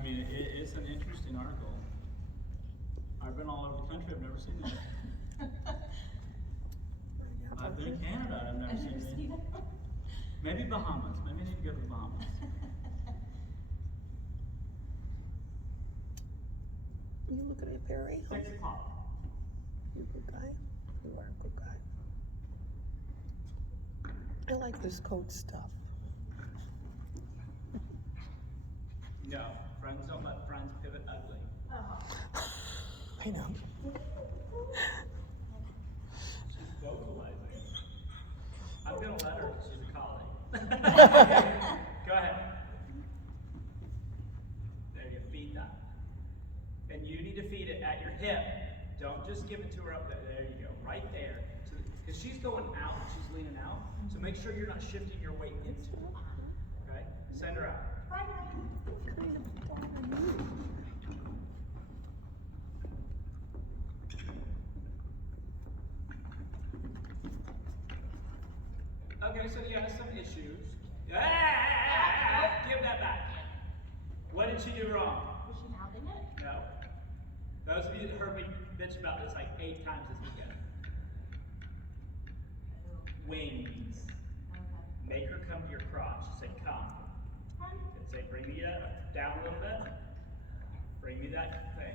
I mean, it's an interesting article. I've been all over the country, I've never seen that. I've been in Canada, I've never seen it. Maybe Bahamas, maybe I need to go to the Bahamas. You looking at Perry? 6 o'clock. You a good guy? You are a good guy. I like this coat stuff. No, friends don't let friends pivot ugly. I know. She's vocalizing. I'm gonna let her, she's a colleague. Go ahead. There you feed that. And you need to feed it at your hip. Don't just give it to her up there. There you go, right there. Because she's going out, she's leaning out. So make sure you're not shifting your weight into it. Okay? Send her out. Okay, so you have some issues. Give that back. What did she do wrong? Was she mouthing it? No. Those of you that heard me bitch about this like 8 times this weekend. Wings. Okay. Make her come to your crotch. Say, come. And say, bring me down a little bit. Bring me that thing.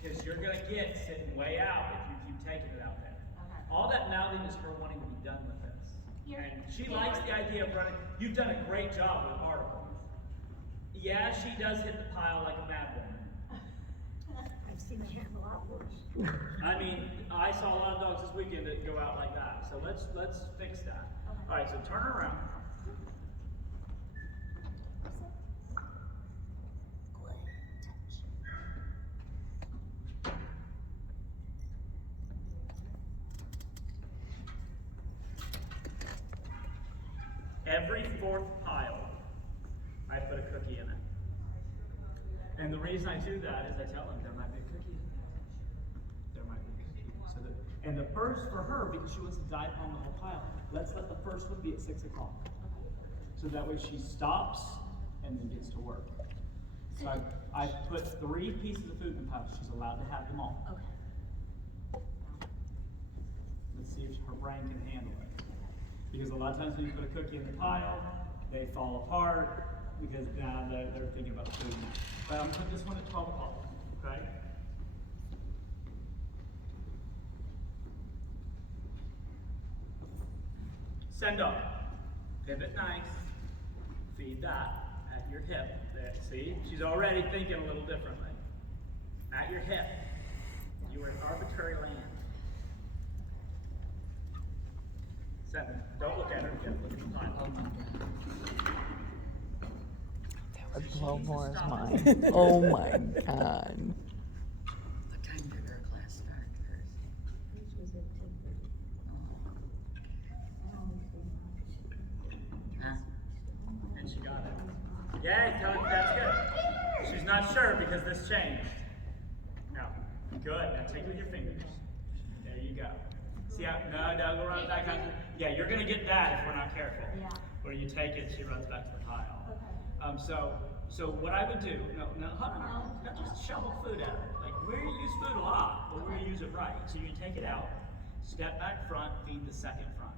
Because you're going to get sitting way out if you keep taking it out there. Okay. All that mouthing is her wanting to be done with this. Here. And she likes the idea of running. You've done a great job with articles. Yeah, she does hit the pile like a mad woman. I've seen her have a lot worse. I mean, I saw a lot of dogs this weekend that go out like that. So let's fix that. Okay. All right, so turn her around. Every 4th pile, I put a cookie in it. And the reason I do that is I tell them there might be a cookie in there. There might be a cookie. And the first for her, because she wants to dive on the whole pile, let's let the first one be at 6 o'clock. So that way she stops and then gets to work. So I put 3 pieces of food in the pile. She's allowed to have them all. Okay. Let's see if her brain can handle it. Because a lot of times when you put a cookie in the pile, they fall apart because now they're thinking about food. But I'm going to put this one at 12 o'clock, okay? Send off. Pivot nice. Feed that at your hip. There, see? She's already thinking a little differently. At your hip. You are in arbitrary land. Seven. Don't look at her. Just look at the pile. That would blow Mora's mind. Oh my God. What time did her class start? This was at 10:30. Huh? And she got it. Yay, that's good. She's not sure because this changed. Now, good. Now take it with your fingers. There you go. See how, no, go around that kind of, yeah, you're going to get that if we're not careful. Yeah. Where you take it, she runs back to the pile. Okay. So what I would do, no, not just shovel food at her. Like, we use food a lot, but we use it right. So you take it out, step back front, feed the second front.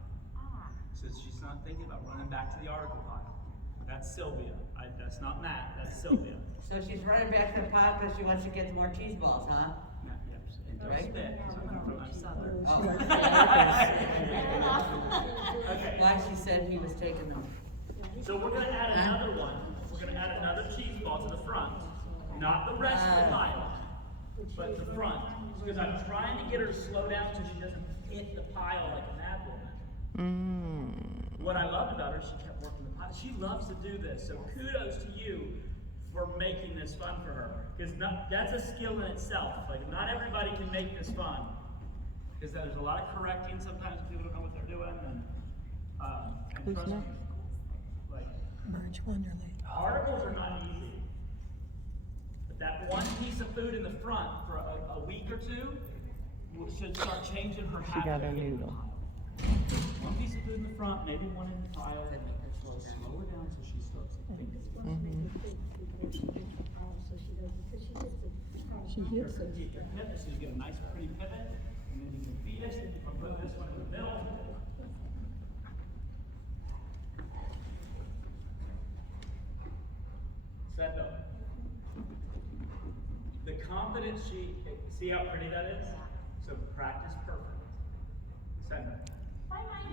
So she's not thinking about running back to the article pile. That's Sylvia. That's not Matt, that's Sylvia. So she's running back to the pot because she wants to get more cheese balls, huh? Matt, yes. And don't Right. spit, 'cause I'm from Southern. Oh. Okay. Why she said he was taking them. So we're going to add another one. We're going to add another cheese ball to the front. Not the rest of the pile, but the front. Because I'm trying to get her to slow down so she doesn't hit the pile like a mad woman. What I loved about her, she kept working the pile. She loves to do this. So kudos to you for making this fun for her. Because that's a skill in itself. Like, not everybody can make this fun. Because there's a lot of correcting sometimes people don't know what they're doing. And trust me, like, Birch Wonderland. articles are not easy. But that one piece of food in the front for a week or two should start changing her habit. She got a of getting noodle. the pile. One piece of food in the front, maybe one in the pile. That make her slow down. Slow her down so she starts thinking. So she She hears Keep your hip, so you get a nice pretty pivot, and then you can feed it, or put this one in the middle. Set up. The confidence see how pretty that is? So practice perfect. Send it. Bye, Mike.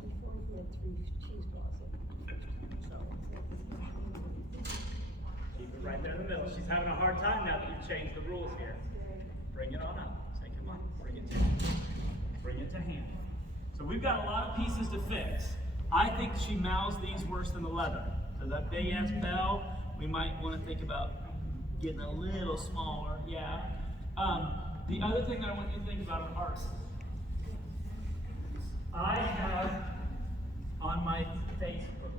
Before he had 3 cheese balls. Keep it right there in the middle. She's having a hard time now that you've changed the rules here. Bring it on up. Say, come on, bring it to hand. So we've got a lot of pieces to fix. I think she mouths these worse than the leather. So that big ass bell, we might want to think about getting a little smaller. Yeah. The other thing that I want you to think about are arcs. I have on my Facebook,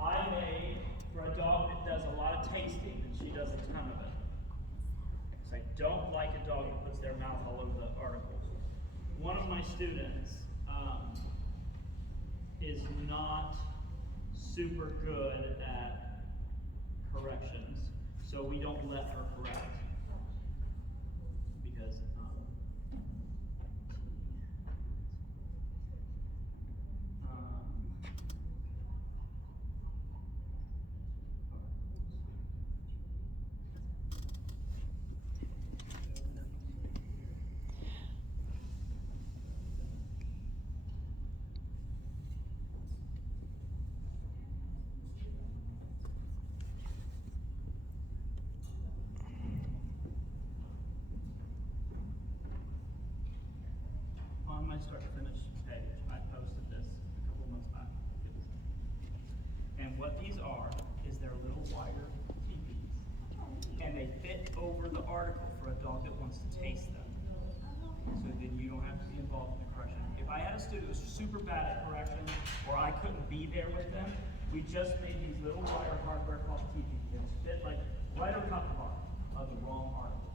I made for a dog that does a lot of tasting, and she does a ton of it. So I don't like a dog that puts their mouth all over the articles. One of my students is not super good at corrections, so we don't let her correct. Because on my start to finish page, I posted this a couple months back. And what these are is they're little wire teepees. And they fit over the article for a dog that wants to taste them. So then you don't have to be involved in the correction. If I had a student who was super bad at correction, or I couldn't be there with them, we just made these little wire hardware called teepees. They fit like right on top of the wrong article.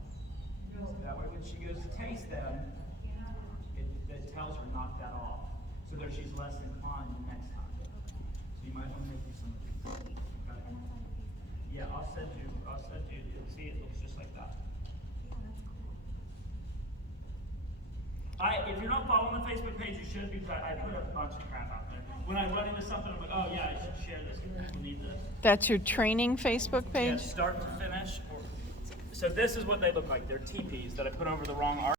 So that way when she goes to taste them, it tells her knock that off, so that she's less inclined the next time. So you might want to make you some of these. Okay. Yeah, I'll send you, you'll see it looks just like that. If you're not following the Facebook page, you should, because I put a bunch of crap out there. When I run into something, I'm like, oh yeah, I should share this, people need this. That's your training Facebook Yeah, page? start to finish. So this is what they look like. They're teepees that I put over the wrong arc.